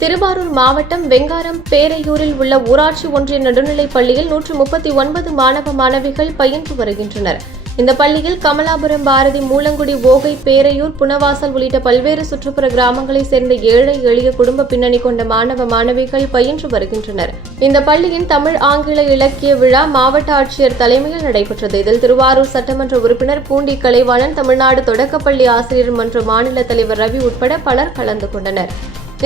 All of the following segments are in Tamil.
திருவாரூர் மாவட்டம் வெங்காரம் பேரையூரில் உள்ள ஊராட்சி ஒன்றிய நடுநிலைப் பள்ளியில் 139 மாணவ மாணவிகள் பயின்று வருகின்றனர். இந்த பள்ளியில் கமலாபுரம், பாரதி, மூலங்குடி, ஓகை, பேரையூர், புனவாசல் உள்ளிட்ட பல்வேறு சுற்றுப்புற கிராமங்களைச் சேர்ந்த ஏழை எளிய குடும்ப பின்னணி கொண்ட மாணவ மாணவிகள் பயின்று வருகின்றனர். இந்த பள்ளியின் தமிழ் ஆங்கில இலக்கிய விழா மாவட்ட ஆட்சியர் தலைமையில் நடைபெற்றது. இதில் திருவாரூர் சட்டமன்ற உறுப்பினர் பூண்டி கலைவாணன், தமிழ்நாடு தொடக்கப்பள்ளி ஆசிரியர் மன்ற மாநில தலைவர் ரவி உட்பட பலர் கலந்து கொண்டனர்.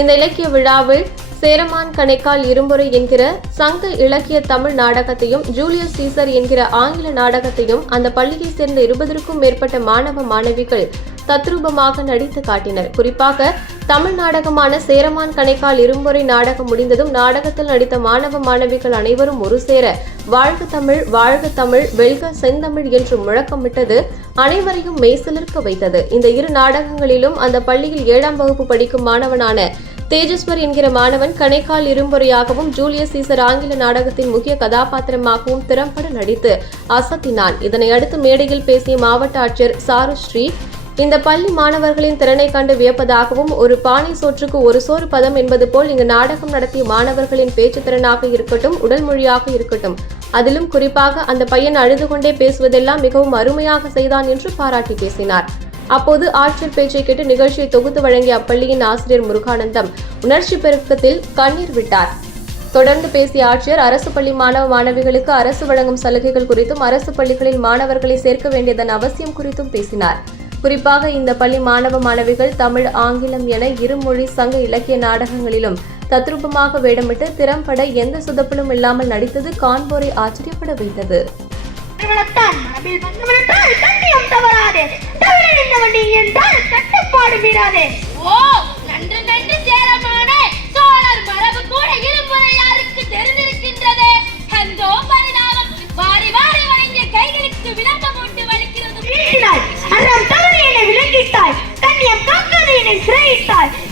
இந்த இலக்கிய விழாவில் சேரமான் கணைக்கால் இரும்புரை என்கிற சங்க இலக்கிய தமிழ் நாடகத்தையும், ஜூலியஸ் சீசர் என்கிற ஆங்கில நாடகத்தையும் அந்த பள்ளியைச் சேர்ந்த 20க்கும் மேற்பட்ட மாணவ மாணவிகள் தத்ரூபமாக நடித்து காட்டினர். குறிப்பாக தமிழ் நாடகமான சேரமான் கணைக்கால் இரும்புரை நாடகம் முடிந்ததும் நாடகத்தில் நடித்த மாணவ மாணவிகள் அனைவரும் ஒரு சேர வாழ்க தமிழ், வாழ்க தமிழ், வெல்க செந்தமிழ் என்று முழக்கமிட்டது அனைவரையும் மெய்சிலிர்க்க வைத்தது. இந்த இரு நாடகங்களிலும் அந்த பள்ளியில் 7ஆம் வகுப்பு படிக்கும் மாணவனான தேஜஸ்வர் என்கிற மாணவன் கணைக்கால் இரும்புரையாகவும், ஜூலியஸ் சீசர் ஆங்கில நாடகத்தின் முக்கிய கதாபாத்திரமாகவும் திறம்பட நடித்து அசத்தினான். இதனை அடுத்து மேடையில் பேசிய மாவட்ட ஆட்சியர் சாருஸ்ரீ, இந்த பள்ளி மாணவர்களின் திறனை கண்டு வியப்பதாகவும், ஒரு பானை சோற்றுக்கு ஒரு சோறு பதம் என்பது போல் இங்கு நாடகம் நடத்திய மாணவர்களின் பேச்சு திறனாக இருக்கட்டும், உடல் மொழியாக இருக்கட்டும், அதிலும் குறிப்பாக அந்த பையன் அழுது கொண்டே பேசுவதெல்லாம் மிகவும் அருமையாக செய்தான் என்று பாராட்டி பேசினார். அப்போது ஆட்சியர் பேச்சை கேட்டு நிகழ்ச்சியை தொகுத்து வழங்கிய அப்பள்ளியின் ஆசிரியர் முருகானந்தம் உணர்ச்சி பெருக்கத்தில் கண்ணீர் விட்டார். தொடர்ந்து பேசிய ஆட்சியர் அரசு பள்ளி மாணவ மாணவிகளுக்கு அரசு வழங்கும் சலுகைகள் குறித்தும், அரசு பள்ளிகளில் மாணவர்களை சேர்க்க வேண்டியதன் அவசியம் குறித்தும் பேசினார். குறிப்பாக இந்த பள்ளி மாணவ மாணவிகள் தமிழ், ஆங்கிலம் என இருமொழி சங்க இலக்கிய நாடகங்களிலும் தத்ரூபமாக வேடமிட்டு திறம்பட எந்த சுதப்பிலும் இல்லாமல் நடித்தது காண்போரை ஆச்சரியப்பட வைத்தது.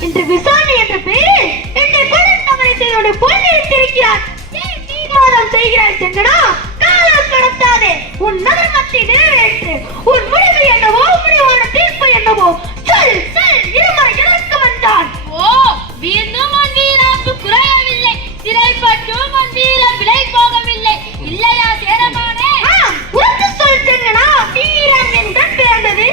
இன்று விசாரணை என்ற பெயரில் என்னை பலர் தவறை செய்தோடு பொறுத்திருக்கிறார். ஏன் தீர்மானம் செய்கிறாய் செங்கடா? காலம் கடத்தாதே. உன் நகர்மத்தை நிறைவேற்று. உன் முடிவு என்னவோ, முடிவான தீர்ப்பு என்னவோ சொல் சொல். இருமறை இறக்க வந்தான். ஓ, வீணும் உன் வீராப்பு குறையவில்லை, சிறைப்பட்டும் உன் வீரம் விலை போகவில்லை. இல்லையா சேரமானே? உறக்க சொல் செங்கடா. வீரம் என்று பிறந்தது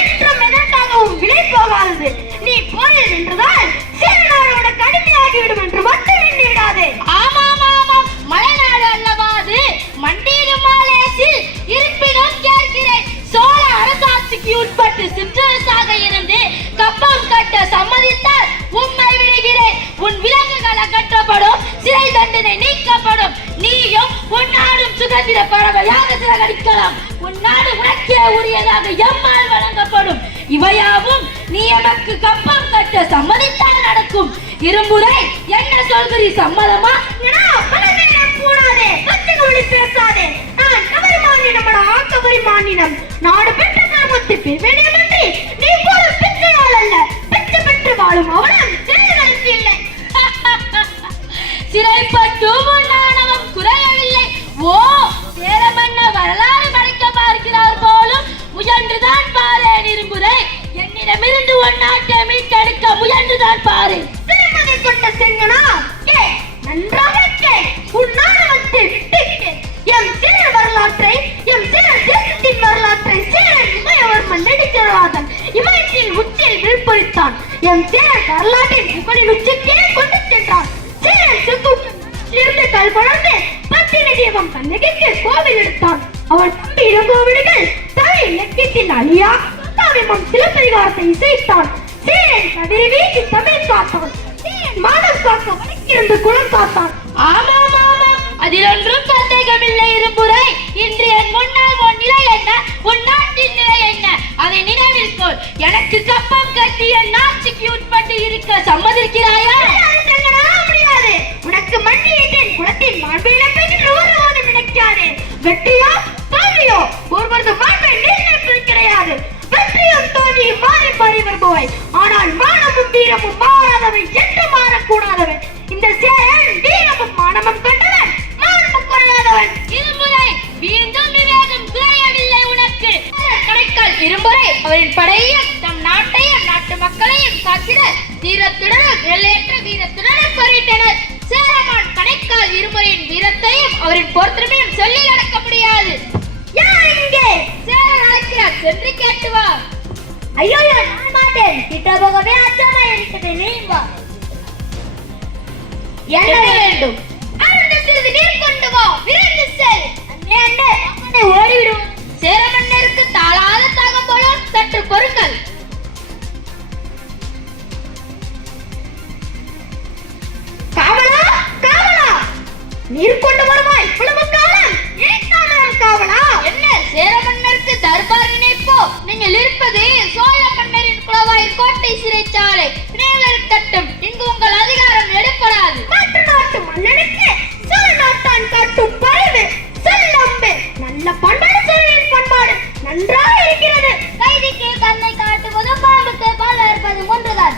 என்றும் எதற்காகவும் விலை போகாதது. நீ போரில் நின்றதால் சேரநாடோட கடுமையாகிவிடும் என்று மட்டும் எண்ணி விடாதே. ஆமாம் ஆமாம், மலைநாடு அல்லவா அது. மண்டியிடும் மாலேசில் இருப்பினும் கேட்கிறேன். சோழ அரசாட்சிக்கு உட்பட்டு சிற்றரசாக இருந்து கப்பம் கட்ட சம்மதித்தால் உம்மை விடுகிறேன். உன் விலங்குகள் அகற்றப்படும், சிறை தண்டனை நீக்கப்படும். நீயும் உன் நாடும் சுதந்திர பறவையாக சிறகடிக்கலாம். உன் நாடு உனக்கே உரியதாக எம்மால் வழங்கப்படும். இவையாவும் நீ எமக்கு கப்பம் கட்ட சம்மதித்தால் நடக்கும். இரும்புரை என்ன சொல்கிறீ, சம்மதமா? கூடாதே, பேசாதே. நான் கவரி மாநிலம், ஆக்கவரி மாநிலம். நாடு பெற்ற கிராமத்து பெருமையின்றி நீ போல பிச்சையால் அல்ல, பிச்சை பெற்று வாழும் அவலம் சேரர்களுக்கு இல்லை. சிறைப்பட்டும் ஆணவம் குறையவில்லை. ஓ, சேரமன்ன வரலாறு மறைக்க பார்க்கிறார் போலும். முயன்றுதான் பாரு இரும்புரை. என்னிடமிருந்து உன் நாட்டை மீட்டெடுக்க முயன்றுதான் பாரு. திருமதி கொண்ட செங்கனா, நன்றாக உன் நாடகத்தை விட்டு எம் சேர வரலாற்றை, எம் சேர தேசத்தின் வரலாற்றை சேரன் இமயவர்மன் நெடுஞ்செழியன் இமயத்தின் உச்சியில் விழிப்பொழித்தான். எம் சேர வரலாற்றின் புகழின் உச்சிக்கே கொண்டு சென்றான். சேரன் இருந்து கல் கொண்டு பத்தினி தெய்வம் கண்ணகிக்கு கோவில் எடுத்தான். அவன் தம்பி இளங்கோவடிகள் தமிழ் இலக்கியத்தில் அழியா சொல்லாவிமம் சிலப்பதிகாரத்தை இசைத்தான். சேரன் கதிரை வீசி தமிழ் காத்தான். சேரன் மாதம் காக்க வடக்கிருந்து குளம் காத்தான். ஆமாம் ஆமாம், அதில் ஒன்றும் சந்தேகமில்லை இரும்புரை. இன்று என் முன்னால் உன் நிலை என்ன, உன் நாட்டின் நிலை என்ன, அதை நினைவில் கொள். எனக்கு கப்பம் கட்டி என் நாட்சிக்கு உட்பட்டு இருக்க சம்மதிக்கிறாயா? முடியாது. உனக்கு மண்ணியின் குலத்தின் மாண்பிழப்பை ஒருவரும் நினைக்காதே. வெற்றியோ தோல்வியோ ஒருவரது மாண்பை நிர்ணயிப்பது கிடையாது. வெற்றியும் தோல்வியும் மாறி மாறி வருபவை. ஆனால் மானமும் வீரமும் மாறாதவை, என்று மாறக்கூடாதவை. இந்த சேரன் வீரமும் மானமும் கொண்டவன், மானமும் குறையாதவன். இருமுறை வீண்டும் விவேகம் குறையவில்லை உனக்கு. கணைக்கால் இருமுறை அவரின் படையையும் தம் நாட்டையும் நாட்டு மக்களையும் காத்திட தீரத்துடன் எல்லையற்ற வீரத்துடன் அவரின் பொறுத்தமையும் சொல்லி நடக்க முடியாது. யார் இங்கே? சேரன் அழைக்கிறார், சென்று கேட்டு வா. ஐயோ நான் மாட்டேன். கிட்ட போகவே அச்சமா இருக்கிறது. நீ வா. என்ன வேண்டும்? அருந்த சிறிது நீர் கொண்டு வா, விரைந்து செல். அண்ணே ஓடிவிடும். சேர மன்னருக்கு தாளாத தாகம் போல சற்று பொறுங்கள். காவலா காவலா, நீர் கொண்டு வருவா. இவ்வளவு காலம் ஏன் காவலா? என்ன சேர மன்னருக்கு தர்பார் இணைப்போ? நீங்கள் இருப்பது சோழ மன்னரின் குளவாய் கோட்டை சிறைச்சாலை. நினைவில் தட்டும், இங்கு உங்கள் அதிகாரம் எடுப்படாது. மற்ற நாட்டு மன்னனுக்கு சோழ நாட்டான் காட்டும் பரிவு செல்லம்பு நல்ல பண்பாடு. சோழனின் பண்பாடு நன்றாக இருக்கிறது. கைதிக்கு கண்ணை காட்டுவதும் பாம்புக்கு பால் அறுப்பதும் ஒன்றுதான்.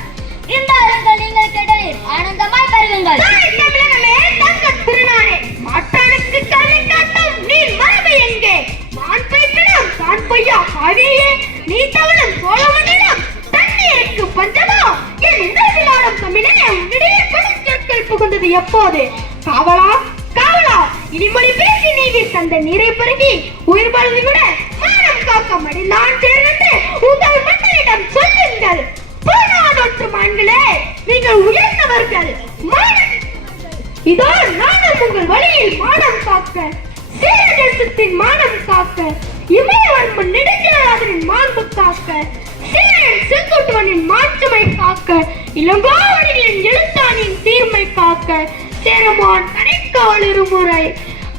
இந்த அருங்கள் நீங்கள் கேட்டீர், ஆனந்தமாய் பருகுங்கள். தமிழகமே தங்கத் திருநாளே, மாட்டானுக்கு கண்ணை காட்டும் நீர் மரபு எங்கே? மான் பெய்யிடம் தான் பொய்யா காவியே, நீ தவளும் சோழமனிடம் தண்ணீருக்கு பஞ்சமா? என் உடலாடும் தமிழே, உன்னிடையே படுச்சொற்கள் புகுந்தது எப்போது? காவலா காவலா, இனிமொழி பேசி நீவில் தந்த நீரை பருகி உயிர் வாழ்வை விட மானம் காக்க மடிந்தான் சேர்ந்து உங்கள் மன்னரிடம் சொல்லுங்கள். போனாதொற்று மான்களே, நீங்கள் உயர்ந்தவர்கள். இதோ நானும் உங்கள் வழியில் மானம் காக்க, சேர தேசத்தின் மானம் காக்க, இமயவர்மன் நெடுஞ்செழியனின் மாண்பு காக்க, சேரன் செங்குட்டுவனின் மாட்சிமை காக்க, இளங்கோவடிகளின் எழுத்தானின் தீர்மை காக்க, சேரமான் கணைக்கால் இருமுறை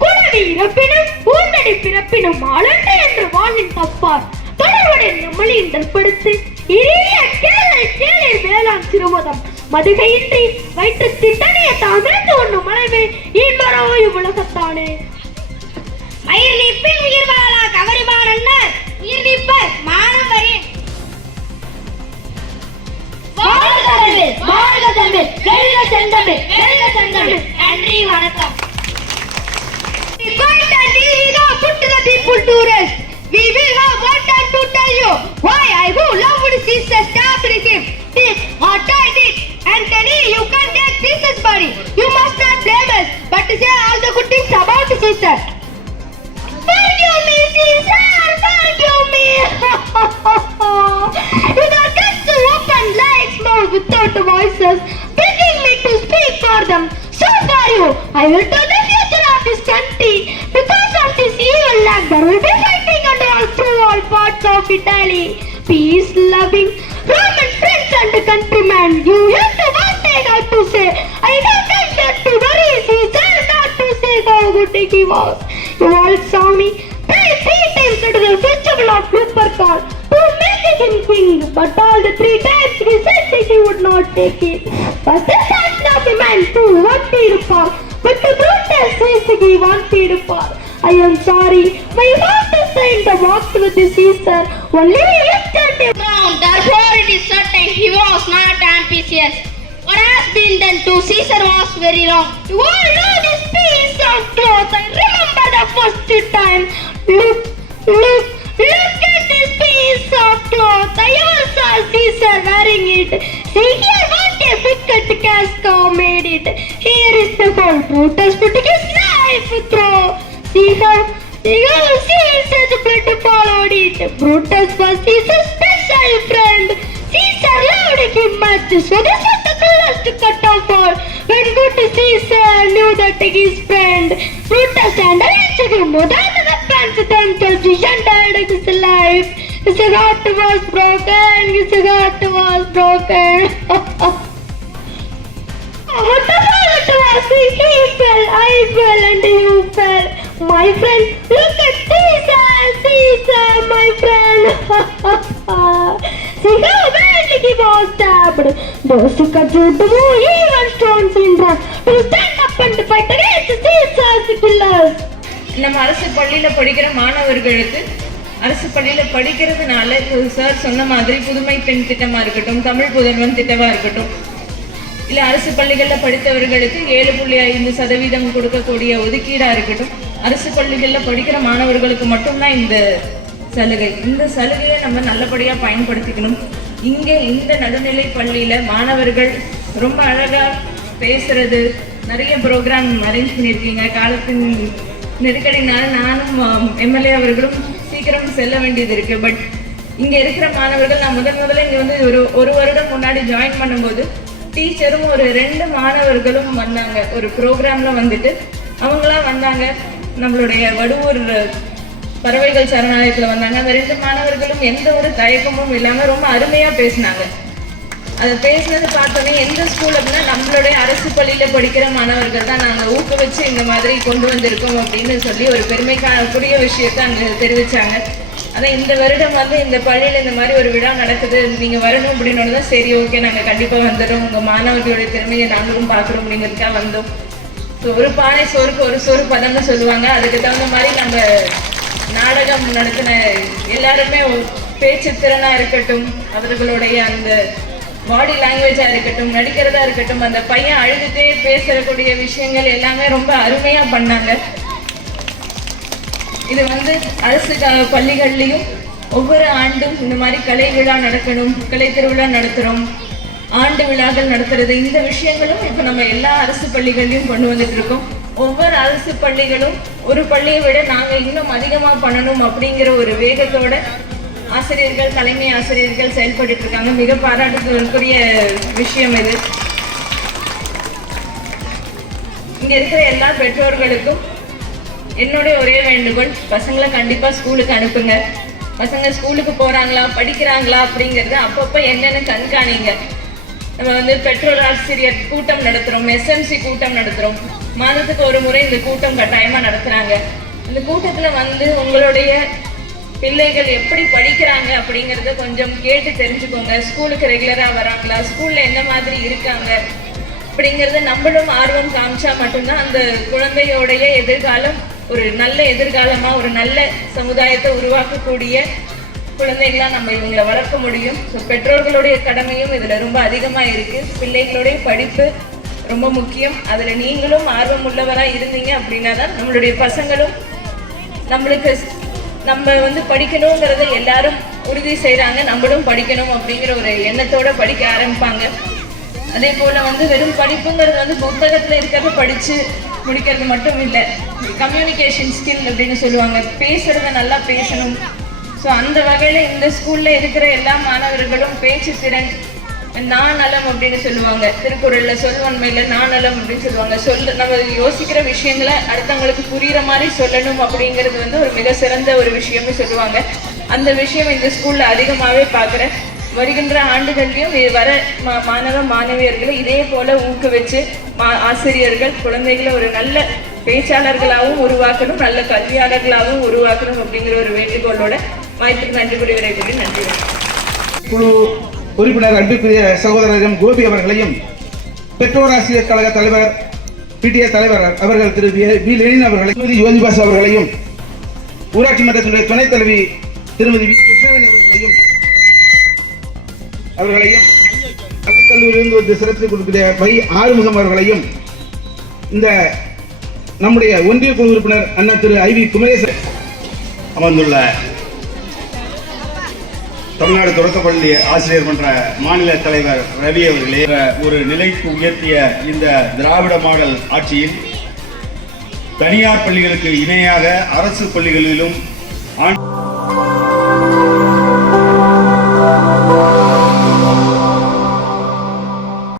குலவி இறப்பினும் பூந்தடி பிறப்பினும் ஆளண்டு என்று வாழின் தப்பார் தொடர்புடன் நம்மளின் தற்படுத்து இரிய கேளை கேளிர் வேளாண் சிறுமதம் மதுகையின்றி வயிற்றத்தின் தனிய தாழ்ந்து ஒன்றும் மனைவி இன்பரோ இவ்வுலகத்தானே. மயிர் நீப்பின் உயிர் வாழா கவரிமான் அண்ணர் உயிர் நீப்பர் மாணவரின் வாழ்க தமிழ், வெல்க செந்தமிழ், வெல்க செந்தமிழ். நன்றி, வணக்கம். Put to the people to rest. We will have one time to tell you why I who loved Caesar stabbed him. This or died it. Anthony, you can't take Caesar's body. You must not blame us, but to say all the good things about Caesar. Forgive me, Caesar. Forgive me. You got just to open like mouth without voices, begging me to speak for them. So for you, I will tell the future of this country. Because of this evil land, there will be fighting and all through all parts of Italy. Peace-loving Roman friends and countrymen, you have to one thing I have to say. I don't get to worry, Caesar, not to say how good he was. You all saw me pray 3 times to the festival of Lupercal to make him king, but all the 3 times he said that he would not take it. But the son of a man too wanted far, but the Brutus says he wanted far. I am sorry, my heart is saying the walk with the Caesar, only yesterday. Therefore it is certain he was not ambitious. What has been done to Caesar was very wrong. You all know this piece of cloth. I remember the first time. Look at this piece of cloth. I ever saw Caesar wearing it. See here what a wicked Casco made it. Here is the whole Brutus putting his knife through. See how Caesar's blood followed it. Brutus was Caesar's special friend. Caesar loved him much, so this was the closest cut off all. When good Caesar knew that his friend Brutus and arranged him without the weapons themselves, he ended his life. His heart was broken. His heart was broken. What the fault was he? He fell, I fell, and you fell. My friend, look at Caesar, my friend. See how badly he was stabbed. Those who could do even stones in them will stand up and fight against Caesar's killers. நம்ம அரசு பள்ளியில படிக்கிற மாணவர்களுக்கு அரசு பள்ளியில படிக்கிறதுனால சார் சொன்ன மாதிரி புதுமை பெண் திட்டமா இருக்கட்டும், தமிழ் புதல்வன் திட்டமா இருக்கட்டும், இல்ல அரசு பள்ளிகள்ல படித்தவர்களுக்கு 7.5% கொடுக்கக்கூடிய ஒதுக்கீடா இருக்கட்டும், அரசு பள்ளிகள்ல படிக்கிற மாணவர்களுக்கு மட்டும்தான் இந்த சலுகை. இந்த சலுகையை நம்ம நல்லபடியா பயன்படுத்திக்கணும். இங்க இந்த நடுநிலை பள்ளியில மாணவர்கள் ரொம்ப அழகா பேசுறது, நிறைய ப்ரோக்ராம் அரேஞ்ச் பண்ணியிருக்கீங்க. காலத்தின் நெருக்கடினால நானும் எம்எல்ஏ அவர்களும் சீக்கிரம் செல்ல வேண்டியது இருக்கு. பட் இங்கே இருக்கிற மாணவர்கள், நான் முதல்ல இங்கே வந்து ஒரு வருடம் முன்னாடி ஜாயின் பண்ணும்போது டீச்சரும் ஒரு 2 மாணவர்களும் வந்தாங்க. ஒரு ப்ரோக்ராம்ல வந்துட்டு அவங்களாம் வந்தாங்க. நம்மளுடைய வடுவூர் பறவைகள் சரணாலயத்தில் வந்தாங்க. அந்த 2 மாணவர்களும் எந்த ஒரு தயக்கமும் இல்லாமல் ரொம்ப அருமையாக பேசினாங்க. அதை பேசுனது பார்த்தோன்னே எந்த ஸ்கூல் அப்படின்னா நம்மளுடைய அரசு பள்ளியில் படிக்கிற மாணவர்கள் தான் நாங்கள் ஊக்குவிச்சு இந்த மாதிரி கொண்டு வந்திருக்கோம் அப்படின்னு சொல்லி ஒரு பெருமைக்குரிய விஷயத்தை அங்கே தெரிவித்தாங்க. அதான் இந்த வருடம் வந்து இந்த பள்ளியில் இந்த மாதிரி ஒரு விழா நடக்குது, நீங்கள் வரணும் அப்படின்னு தான் சரி ஓகே நாங்கள் கண்டிப்பாக வந்துடும், உங்கள் மாணவர்களுடைய திறமையை நாங்களும் பார்க்குறோம் அப்படிங்கிறதுக்காக வந்தோம். ஸோ ஒரு பானை சோறுக்கு ஒரு சோறு பதம்னு சொல்லுவாங்க. அதுக்கு தகுந்த மாதிரி நம்ம நாடகம் நடத்தின எல்லாருமே பேச்சு திறனாக இருக்கட்டும், அவர்களுடைய அந்த பாடி லாங்குவேஜாக இருக்கட்டும், நடிக்கிறதா இருக்கட்டும், அந்த பையன் அழுதுகிட்டே பேசக்கூடிய விஷயங்கள் எல்லாமே ரொம்ப அருமையாக பண்ணாங்க. இது வந்து அரசு பள்ளிகள்லையும் ஒவ்வொரு ஆண்டும் இந்த மாதிரி கலை விழா நடக்கணும், கலை திருவிழா நடத்துகிறோம், ஆண்டு விழாக்கள் நடத்துறது, இந்த விஷயங்களும் இப்போ நம்ம எல்லா அரசு பள்ளிகள்லையும் கொண்டு வந்துட்டு இருக்கோம். ஒவ்வொரு அரசு பள்ளிகளும் ஒரு பள்ளியை விட நாங்கள் இன்னும் அதிகமாக பண்ணணும் அப்படிங்கிற ஒரு வேகத்தோட ஆசிரியர்கள், தலைமை ஆசிரியர்கள் செயல்பட்டு இருக்காங்க. மிக பாராட்டுதலுக்குரிய விஷயம் இது. இங்க இருக்கிற எல்லா பெற்றோர்களுக்கும் என்னுடைய ஒரே வேண்டுகோள், பசங்களை கண்டிப்பா ஸ்கூலுக்கு அனுப்புங்க. பசங்க ஸ்கூலுக்கு போறாங்களா, படிக்கிறாங்களா அப்படிங்கறது அப்பப்போ என்னென்னு கண்காணிங்க. நம்ம வந்து பெற்றோர் ஆசிரியர் கூட்டம் நடத்துறோம், எஸ்எம்சி கூட்டம் நடத்துறோம். மாதத்துக்கு ஒரு முறை இந்த கூட்டம் கட்டாயமா நடத்துறாங்க. இந்த கூட்டத்துல வந்து உங்களுடைய பிள்ளைகள் எப்படி படிக்கிறாங்க அப்படிங்கிறத கொஞ்சம் கேட்டு தெரிஞ்சுக்கோங்க. ஸ்கூலுக்கு ரெகுலராக வராங்களா, ஸ்கூலில் என்ன மாதிரி இருக்காங்க அப்படிங்கிறத நம்மளும் ஆர்வம் காமிச்சா மட்டும்தான் அந்த குழந்தையோடைய எதிர்காலம் ஒரு நல்ல எதிர்காலமாக, ஒரு நல்ல சமுதாயத்தை உருவாக்கக்கூடிய குழந்தைகளாக நம்ம இவங்களை வளர்க்க முடியும். ஸோ பெற்றோர்களுடைய கடமையும் இதில் ரொம்ப அதிகமாக இருக்குது. பிள்ளைகளுடைய படிப்பு ரொம்ப முக்கியம். அதில் நீங்களும் ஆர்வம் உள்ளவராக இருந்தீங்க அப்படின்னா தான் நம்மளுடைய பசங்களும் நம்மளுக்கு நம்ம வந்து படிக்கணுங்கிறத எல்லாரும் உறுதி செய்கிறாங்க, நம்மளும் படிக்கணும் அப்படிங்கிற ஒரு எண்ணத்தோட படிக்க ஆரம்பிப்பாங்க. அதே போல் வந்து வெறும் படிப்புங்கிறது வந்து புத்தகத்தில் இருக்கிறத படித்து முடிக்கிறது மட்டும் இல்லை, கம்யூனிகேஷன் ஸ்கில் அப்படின்னு சொல்லுவாங்க, பேசுகிறத நல்லா பேசணும். ஸோ அந்த வகையில் இந்த ஸ்கூலில் இருக்கிற எல்லா மாணவர்களும் பேச்சு திறன், நான் நலம் அப்படின்னு சொல்லுவாங்க, திருக்குறளில் சொல்வன்மையில் நான் நலம் அப்படின்னு சொல்லுவாங்க. நம்ம யோசிக்கிற விஷயங்களை அடுத்தவங்களுக்கு புரிகிற மாதிரி சொல்லணும் அப்படிங்கிறது வந்து ஒரு மிக சிறந்த ஒரு விஷயம்னு சொல்லுவாங்க. அந்த விஷயம் இந்த ஸ்கூலில் அதிகமாகவே பார்க்குறேன். வருகின்ற ஆண்டுகள்லையும் வர மாணவ மாணவியர்களை இதே போல் ஊக்குவிச்சு ஆசிரியர்கள் குழந்தைகளை ஒரு நல்ல பேச்சாளர்களாகவும் உருவாக்கணும், நல்ல கல்வியாளர்களாகவும் உருவாக்கணும் அப்படிங்கிற ஒரு வேண்டுகோளோட வாய்ப்புக்கு நன்றி கூறி விரைவில் நன்றி. குழு உறுப்பினர் அன்பிற்குரிய சகோதரர் எம் கோபி அவர்களையும், பெற்றோர் ஆசிரியர் கழக தலைவர் பிடிஏ தலைவர் அவர்கள் திரு பி லெனின் அவர்களையும், யோதிபாஸ் அவர்களையும், ஊராட்சி மன்றத்தினுடைய துணைத் தலைவி திருமதி வி கிருஷ்ணவேணி அவர்களையும் கல்லூரியிலிருந்து வந்து சிறப்பித்துக் கொடுக்கிற வை ஆறுமுகம் அவர்களையும், இந்த நம்முடைய ஒன்றிய குழு உறுப்பினர் அண்ணன் திரு ஐவி குமரேசன் அமர்ந்துள்ள தமிழ்நாடு தொடக்கப்பள்ளி ஆசிரியர் மன்ற மாநில தலைவர் ரவி அவர்களே, ஒரு நிலைக்கு உயர்த்திய இந்த திராவிட மாடல் ஆட்சியில் தனியார் பள்ளிகளுக்கு இணையாக அரசு பள்ளிகளிலும்